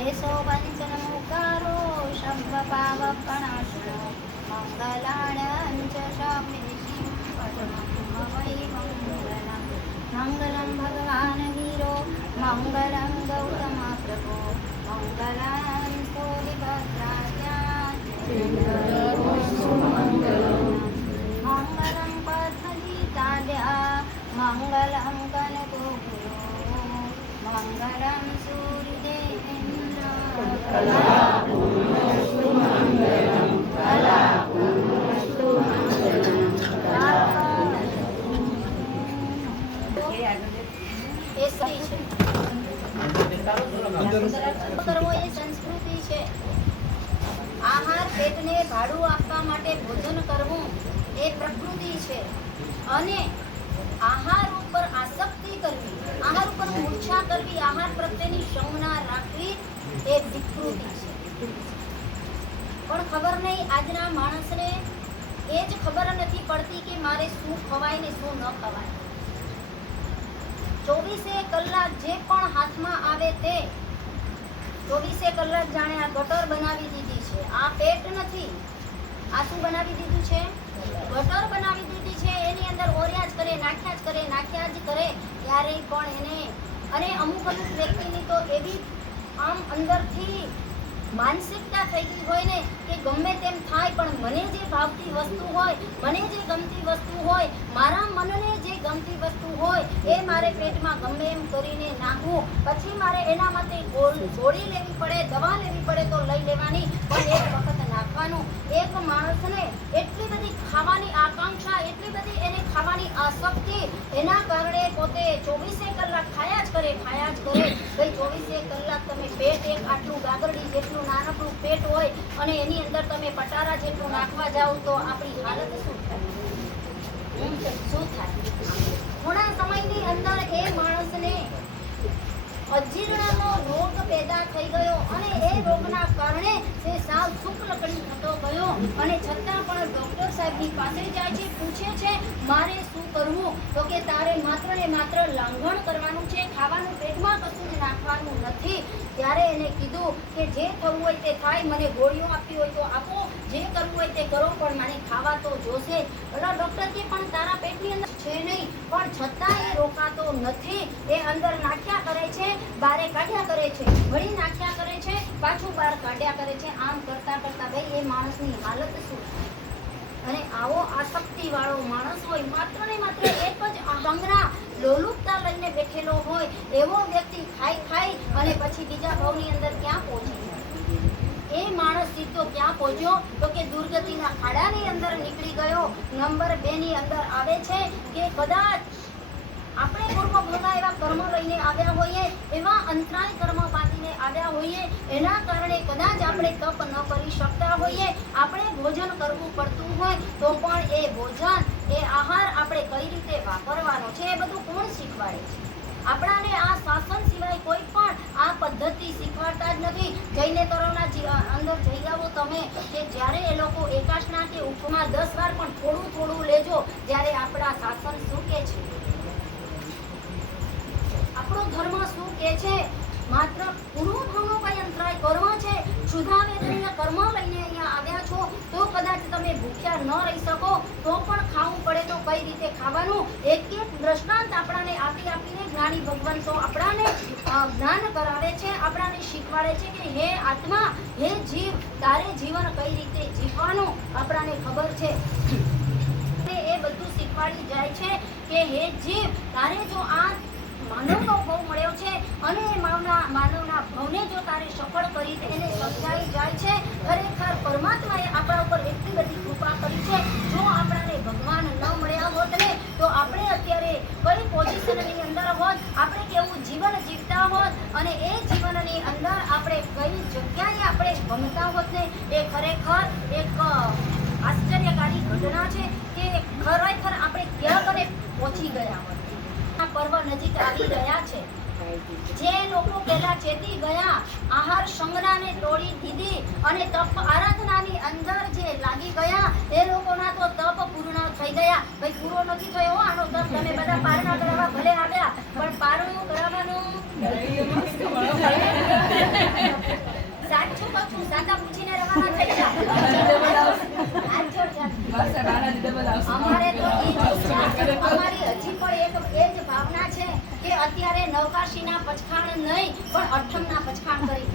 એસો વંચન મુકારો શબ્દ પાવપણાશનો મંગલાણં ચ શમેશિં મંગલમ મંગલમ ભગવાન વીરો મંગલમ ગૌતમ પ્રભો મંગલમ સ્તુતિભદ્રાજ્ઞા મંગલમ પદ્મગીતાદ્યા મંગલમ કનકો મંગલમ સૂર્યદેવેન્દ્ર કલાપુરસ્તુ મંગલમ કલાપુરસ્તુ મંગલમ કરવો એ સંસ્કૃતિ છે. આહાર પેટને ભાડું આપવા માટે ભોજન કરવું એ પ્રકૃતિ છે અને આહાર ઉપર આસક્તિ કરવી, આહાર ઉપર મૂર્છા કરવી, આહાર પ્રત્યેની સંજ્ઞા રાખવી એ વિકૃતિ છે. પણ ખબર નહીં, આજના માણસને એ જ ખબર નથી પડતી કે મારે શું ખવાય ને શું ન ખવાય. 24 કલાક જે પણ હાથમાં આવે તે 24 કલાક જાણે આ ગટર બનાવી દીધી છે. આ પેટ નથી, આ શું બનાવી દીધું છે? ગટર બનાવી દીધી છે. એની અંદર ઓર્યા જ કરે, નાખ્યા જ કરે ક્યારેય પણ એને. અને અમુક વ્યક્તિની તો એવી આમ અંદરથી માનસિકતા થઈ ગઈ હોય ને કે ગમે તેમ થાય પણ મને જે ભાવતી વસ્તુ હોય, મને જે ગમતી વસ્તુ હોય, મારા મનને જે ગમતી વસ્તુ હોય એ મારે પેટમાં ગમે એમ કરીને નાખવું. પછી મારે એના માટે ગોળી લેવી પડે, દવા લેવી પડે તો લઈ લેવાની, પણ એક વખત નાખવાનું. એક માણસને એટલી બધી ખાવાની આકાંક્ષા, એટલી બધી એને ખાવાની આસક્તિ, એના કારણે પોતે 24 કલાક ખાયા જ કરે. ભાઈ 24 કલાક તમે પેટ એક આટલું ગાગરડી જેટલું નાનકડું પેટ હોય અને એની અંદર તમે પટારા જેટલું નાખવા જાઓ તો આપણી હાલત શું થાય? થોડા સમયની અંદર એ માણસને અજીર્ણનો રોગ પેદા થઈ ગયો અને એ રોગના કારણે તે સાવ શુક્લકડી થતો ગયો. અને છતાં પણ ડોક્ટર સાહેબની પાસે જાય છે, પૂછે છે મારે શું કરવું? તો કે તારે માત્ર ને માત્ર લાંઘણ કરવાનું છે, ખાવાનું પેટમાં કશું જ નાખવાનું નથી. ત્યારે એને કીધું કે જે થવું હોય તે થાય, મને ગોળીઓ આપવી હોય તો આપો, જે કરવું હોય તે કરો, પણ મને ખાવા તો જોશે. એટલે ડોક્ટર કે પણ તારા પેટની અંદર છે નહીં, પણ છતાં એ રોકાતો નથી. એ અંદર નાખ્યા કરે છે, બારે કાઢ્યા કરે છે, વળી નાખ્યા કરે છે, પાછું બહાર કાઢ્યા કરે છે. આમ કરતા કરતા ભાઈ એ માણસની હાલત શું થાય? અને આવો આસક્તિ વાળો માણસ હોય, માત્ર ને માત્ર એક જ સંગ્રહ લોલુપતા લઈને બેઠેલો હોય, એવો વ્યક્તિ ખાઈ અને પછી બીજા ભાવની અંદર ક્યાં પહોંચે? એ માણસ સીધો ક્યાં પહોંચ્યો? તો કે દુર્ગતિના ખાડાની અંદર નીકળી ગયો. નંબર 2 ની અંદર આવે છે કે કદાચ આપણે પૂર્વભૂના એવા કર્મ લઈને આવ્યા હોઈએ, એવા અંતરાય કર્મ બાંધીને આવ્યા હોઈએ, એના કારણે કદાચ આપણે તપ ન કરી શકતા હોઈએ, આપણે ભોજન કરવું પડતું હોય તો પણ એ ભોજન, એ આહાર આપણે કઈ રીતે વાપરવાનો છે એ બધું કોણ શીખવાડે છે? આપણાને આ શાસન સિવાય કોઈ પણ આ પદ્ધતિ શીખવાડતા જ નથી. જઈને તરવના અંદર જઈ આવો તમે કે જ્યારે એ લોકો એકાશના કે ઉપમા 10 વાર પણ થોડું થોડું લેજો. જ્યારે આપણા શાસન શું કે છે, આપણો ધર્મ શું કે છે? માત્ર પૂર્વભાવનો કઈ અંતરાય કર્મ છે, ક્ષુધાવેદનીય કર્મ લઈને અહીંયા આવ્યા છો તો કદાચ તમે ભૂખ્યા ન રહી શકો તો પણ ખાવું પડે તો કઈ રીતે ખાવાનું? એક દ્રષ્ટાંત આપણાને આપીને જ્ઞાની ભગવંતો આપણાને જ્ઞાન કરાવે છે, આપણાને શીખવાડે છે કે હે આત્મા, હે જીવ, તારે જીવન કઈ રીતે જીવવાનું આપણાને ખબર છે. એ બધું શીખવાડી જાય છે કે હે જીવ, તારે જો આ માનવનો ભાવ મળ્યો છે અને એ માનવના ભાવને જો તારે સફળ કરી એને સમજાઈ જાય છે. ખરેખર પરમાત્માએ આપણા ઉપર એટલી બધી કૃપા કરી છે. જો આપણને ભગવાન ન મળ્યા હોત ને તો આપણે અત્યારે કઈ પોઝિશનની અંદર હોત, આપણે કેવું જીવન જીવતા હોત અને એ જીવનની અંદર આપણે કઈ જગ્યાએ આપણે ભમતા હોત ને, એ ખરેખર એક આશ્ચર્યકારી ઘટના છે કે ખરેખર આપણે ક્યાં કને પહોંચી ગયા હોત. પર્વ નજીક આવી રહ્યા છે જે લોકો પહેલા ચેતી ગયા, આહાર સંગ્રહને તોડી દીધી અને તપ આરાધનાની અંદર જે લાગી ગયા, એ લોકોના તો તપ પૂર્ણ થઈ ગયા. ભાઈ પૂરો નથી થયો આનો તપ. તમે બધા પારણા કરાવવા ભલે આવ્યા, પણ પારણું કરાવવાનું સાચું કહું છું, સાચા પૂછીને રવાના થઈ જા. અમારે તો અમારી હજી પણ એ જ ભાવના છે કે અત્યારે નવકાશીના પચખાણ નહીં પણ અઠમના પચખાણ કરી.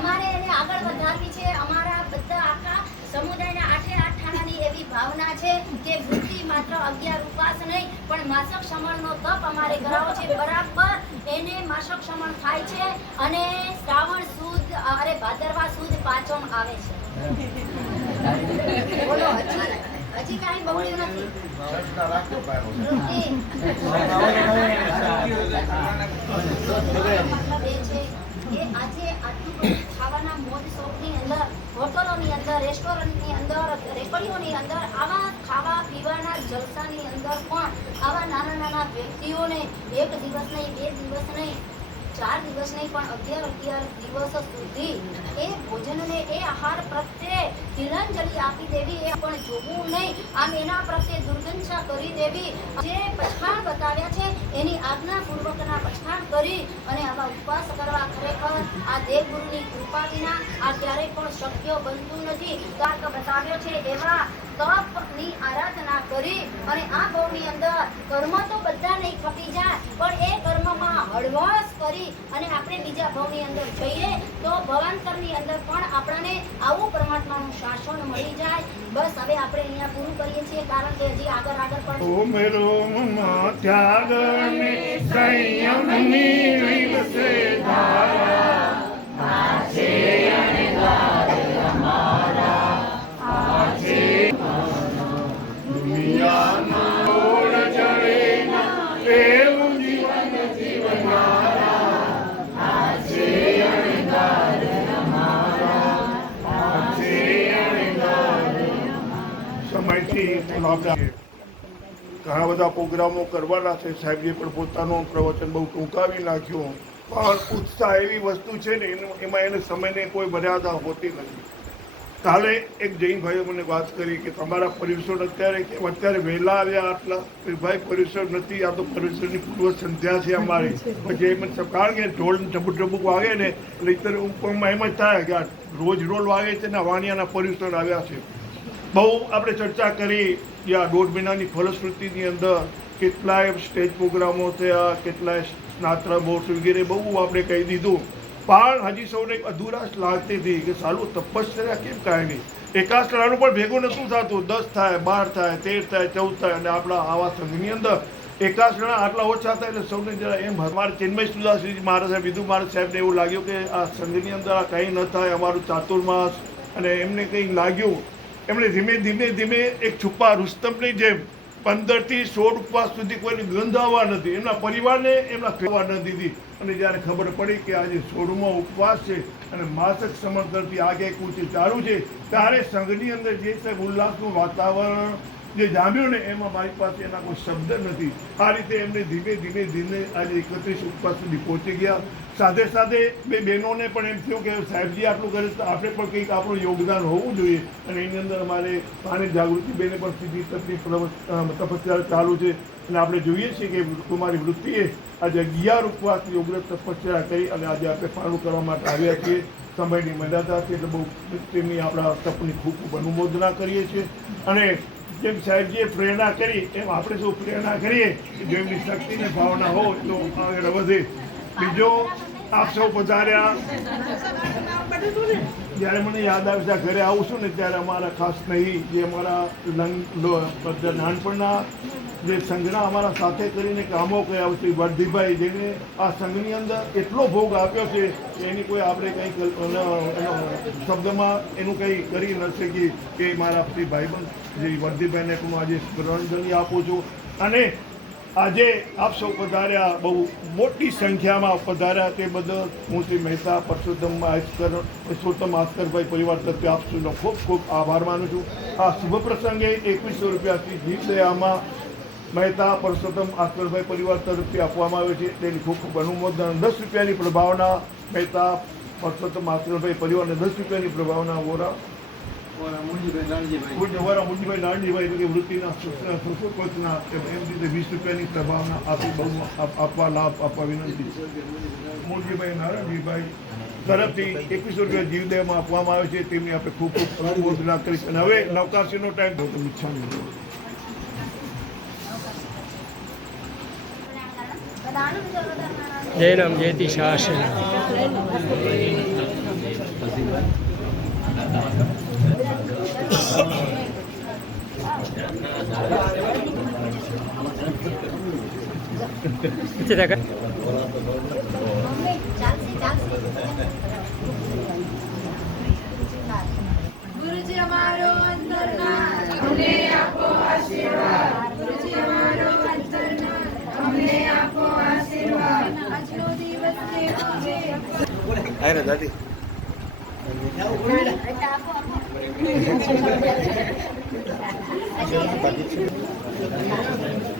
અમારે એને આગળ વધારવી છે. અમારા બધા આખા સમુદાયના 8 ઠાણાની એવી ભાવના છે કે વૃત્તિ માત્ર 11 ઉપવાસ નહીં પણ માસક સમણનો તપ અમારે કરાવો છે. બરાબર એને માસક સમણ થાય છે અને શ્રાવણ સુદ ભાદરવા સુદ પાંચમ આવે છે. બોલો હજી કાંઈ બગડ્યું નથી. મતલબ એ છે કે આજે આટલું બધું ખાવાના મોજ શોખની અંદર, હોટલોની અંદર, રેસ્ટોરન્ટની અંદર, રેકડીઓની અંદર, આવા ખાવા પીવાના જલસાની અંદર પણ આવા નાના નાના વ્યક્તિઓને 1 દિવસ નહીં, 2 દિવસ નહીં, 4 દિવસ નહીં પણ 11 દિવસ સુધી એ ભોજનને, એ આહાર પ્રત્યે તિલાંજલિ આપી દેવી, એ પણ જોવું નહીં. આમ એના પ્રત્યે દુર્ગંધા કરી દેવી. જે પછાણ બતાવ્યા છે એની આજ્ઞાપૂર્વકના પછાણ કરી અને આવા ઉપવાસ કરવા ખરેખર આ દેવગુરુની કૃપા વિના આ ક્યારેય પણ શક્ય બનતું નથી. કારક બતાવ્યો છે એવા તપની આરાધના કરી અને આ ભાવની અંદર કર્મ તો બધા નહીં ખપી જાય પણ એ કર્મમાં હળવાશ કરી અને આપણે બીજા ભાવની અંદર જઈએ તો ભવાંતરની અંદર પણ આપણને આવું પરમાત્માનું શાસન મળી જાય. બસ હવે આપણે અહીંયા પૂરું કરીએ છીએ કારણ કે હજી આગળ પણ ઉમેરો મનમાં ત્યાગને સંયમની વિલસે ધારા આજે અને ગારે અમારા આજે દુનિયામાં ઓળ જડે ના એવું જીવન જીવનારા આજે અને ગારે અમારા આજે અને ગારે સમયથી આપણે ઘણા બધા પ્રોગ્રામો કરવાના છે. સાહેબજી પણ પોતાનું પ્રવચન બહુ ટૂંકાવી નાખ્યું, પણ ઉત્સાહ એવી વસ્તુ છે ને એમાં એને સમયની કોઈ મર્યાદા હોતી નથી. કાલે એક જૈન ભાઈએ મને વાત કરી કે તમારા પરિસર અત્યારે વહેલા આવ્યા આટલા. ભાઈ પરિસર નથી, આ તો પરિસરની પૂર્વ સંધ્યા છે અમારી. પછી એમ કારણ કે ઢોળ ઢબુક વાગે ને એટલે અત્યારે ઉપરમાં એમ જ થાય કે આ રોજ વાગે છે ને વાણિયાના પરિસર આવ્યા છે. બહુ આપણે ચર્ચા કરી કે આ 1.5 મહિનાની ફલશ્રુતિની અંદર કેટલાય સ્ટેજ પ્રોગ્રામો થયા, કેટલાય સ્નાત્ર બોર્ડ વગેરે બહુ આપણે કહી દીધું. પણ હજી સૌને એક અધુરાશ લાગતી હતી કે સાલું તપશ્ચર્યા કેમ કાંઈ નહીં. એકાશ્રયાનું પણ ભેગું નહોતું થતું. 10 થાય, 12 થાય, 13 થાય, 14 થાય અને આપણા આવા સંઘની અંદર એકાશ્રયા આટલા ઓછા થાય એટલે સૌને જરા એમ અમારે ચિન્મય સુદાસજી મહારાજ સાહેબ, વિદુ મહારાજ સાહેબને એવું લાગ્યું કે આ સંઘની અંદર આ કંઈ ન થાય, અમારું ચાતુર્માસ, અને એમને કંઈ લાગ્યું. એમણે ધીમે એક છુપા રુસ્તમની જેમ 15 થી 16 ઉપવાસ સુધી કોઈને ગંધ આવવા નથી, એમના પરિવારને એમના ખબર ન દીધી. અને જ્યારે ખબર પડી કે આજે 16મો ઉપવાસ છે અને માસક સમર્થનથી આગે કૂચ ચાલુ છે, ત્યારે સંઘની અંદર જે સાહેબ ઉલ્લાસનું વાતાવરણ જે જામ્યું ને એમાં મારી પાસે એના કોઈ શબ્દ નથી. આ રીતે એમને ધીમે આજે 31 ઉપવાસ સુધી પહોંચી ગયા. સાથે સાથે બે બહેનોને પણ એમ થયું કે સાહેબજી આટલું કરે તો આપણે પણ કંઈક આપણું યોગદાન હોવું જોઈએ. અને એની અંદર અમારે પાણી જાગૃતિ બેને પણ સીધી તપસ્યા ચાલુ છે અને આપણે જોઈએ છીએ કે તમારી વૃત્તિએ આજે 11 ઉપવાસની ઉગ્ર તપસ્યા કરી અને આજે આપણે પારણું કરવા માટે આવ્યા છીએ. સમયની મર્યાદા છે એટલે બહુ તેમની આપણા તપની ખૂબ અનુમોદના કરીએ છીએ. અને જેમ સાહેબજીએ પ્રેરણા કરી એમ આપણે સૌ પ્રેરણા કરીએ કે જો એમની શક્તિને ભાવના હોય તો આગળ વધે. બીજો આપ સૌ પધાર્યા. જ્યારે મને યાદ આવે છે ઘરે આવું છું ને ત્યારે અમારા ખાસ નહીં જે અમારા નાનપણના જે સંઘના અમારા સાથે કરીને કામો કર્યા છે, વર્ધીભાઈ, જેને આ સંઘની અંદર એટલો ભોગ આપ્યો છે એની કોઈ આપણે કંઈ શબ્દમાં એનું કંઈ કરી ન શકીએ. કે મારા શ્રી ભાઈબંધ જે વર્ધીભાઈને હું આજે શ્રદ્ધાંજલિ આપું છું. અને આજે આપ સૌ પધાર્યા, બહુ મોટી સંખ્યામાં પધાર્યા, તે બદલ હું શ્રી મહેતા પરસોત્તમ આસ્કરભાઈ પરિવાર તરફથી આપ સૌનો ખૂબ આભાર માનું છું. આ શુભ પ્રસંગે 2100 રૂપિયા શ્રી જીવદયામાં મહેતા પરસોત્તમ આશ્વરભાઈ પરિવાર તરફથી આપવામાં આવે છે તેની ખૂબ ખૂબ અનુમોદન. 10 રૂપિયાની પ્રભાવના મહેતા પરસોત્તમ આશ્વરભાઈ પરિવારને 10 રૂપિયાની પ્રભાવના વોરા મુંજીભાઈ નારજીભાઈ એટલે કે વૃત્તિના સુસુકોચના એમ રીતે 20 રૂપિયાની પ્રભાવના આપી બહુ આપવા લાભ આપવા વિનંતી. મુંજીભાઈ નારજીભાઈ તરફથી 21 રૂપિયા જીવદયામાં આપવામાં આવે છે તેમની આપણે ખૂબ ખૂબ અનુમોદના કરીશ. અને હવે નવકાશીનો ટાઈમ તો ઈચ્છા જયરામ જયતી શાહ છે. ગુરુજી અમારો અંતરનાથ અમને આપો આશીર્વાદ. ગુરુજી અમારો અંતરનાથ અમને આપો આશીર્વાદ. આજનો દિવસ કેવો છે? આયરા દાદી આપો.